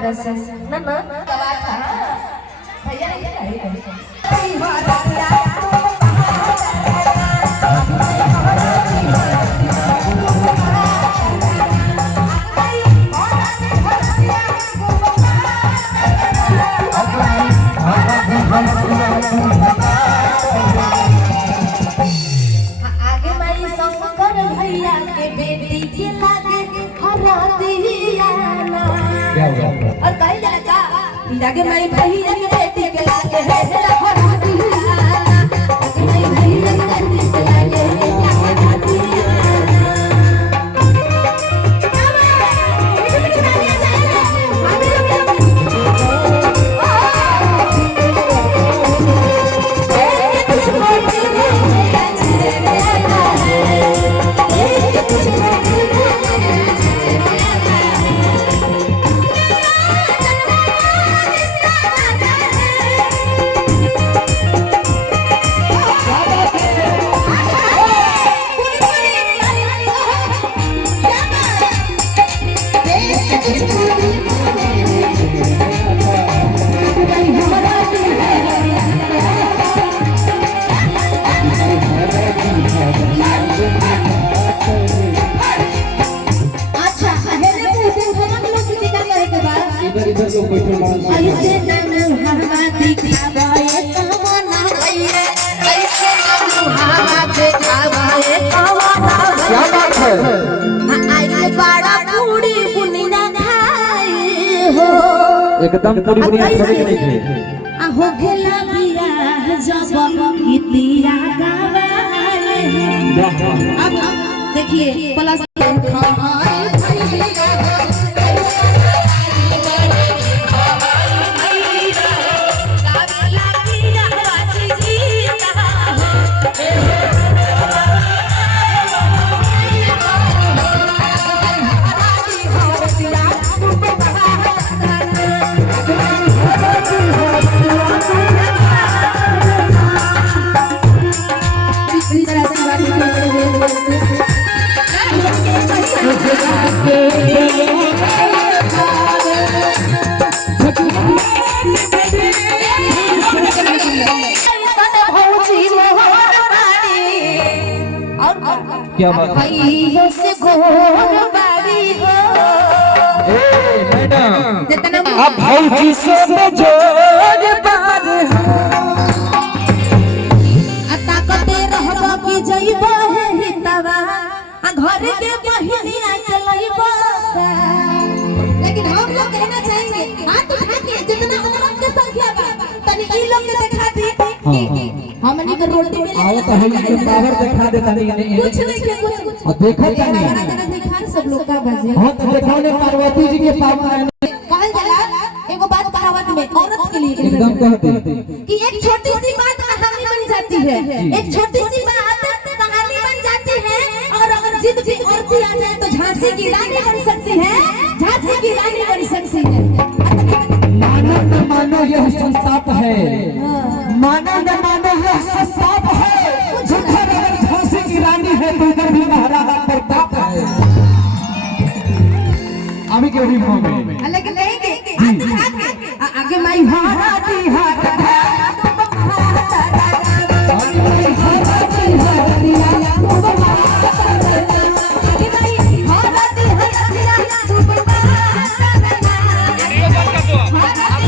बरस ना ना गवा था भैया आगे माई शंकर भैया के बेटी के लागे हरा दिया ना और कहीं जाता आगे माई भैया के बेटी के लागे हरा दिया आगे माई भैया के बेटी के लागे हरा दिया क्या बात है एकदम पूरी पूरी नहीं थे हो खेला बिया जब गीतिया गावे अब देखिए प्लस क्या बात है से गोर बाड़ी हो ए मैडम जितना अब भौजी से जोर बार ताकते रहबो की जइबो है हितवा घर के बहिनिया चलइबो लेकिन हम लोग कहना चाहेंगे हाथ उठा के जितना औरत के संख्या बा तनी ई लोग के दिखा दी हमनी के रोटी में आओ तो हम के पावर दिखा देता नहीं कुछ नहीं के कुछ और देखा नहीं दिखा सब लोग का बाजे हां तो देखो ने पार्वती जी के पावर कहल जाला एगो बात कहावत में औरत के लिए एकदम कहते कि एक छोटी सी बात कहानी बन जाती है एक छोटी सी बात कहानी बन जाती है और अगर जिद भी औरती आ जाए तो झांसी की रानी बन सकती है झांसी की रानी बन सकती है मानो न मानो यह संताप है मानो न मानो यह संताप है उधर अगर झांसी की रानी है तो उधर भी महाराणा प्रताप है আমি কেউ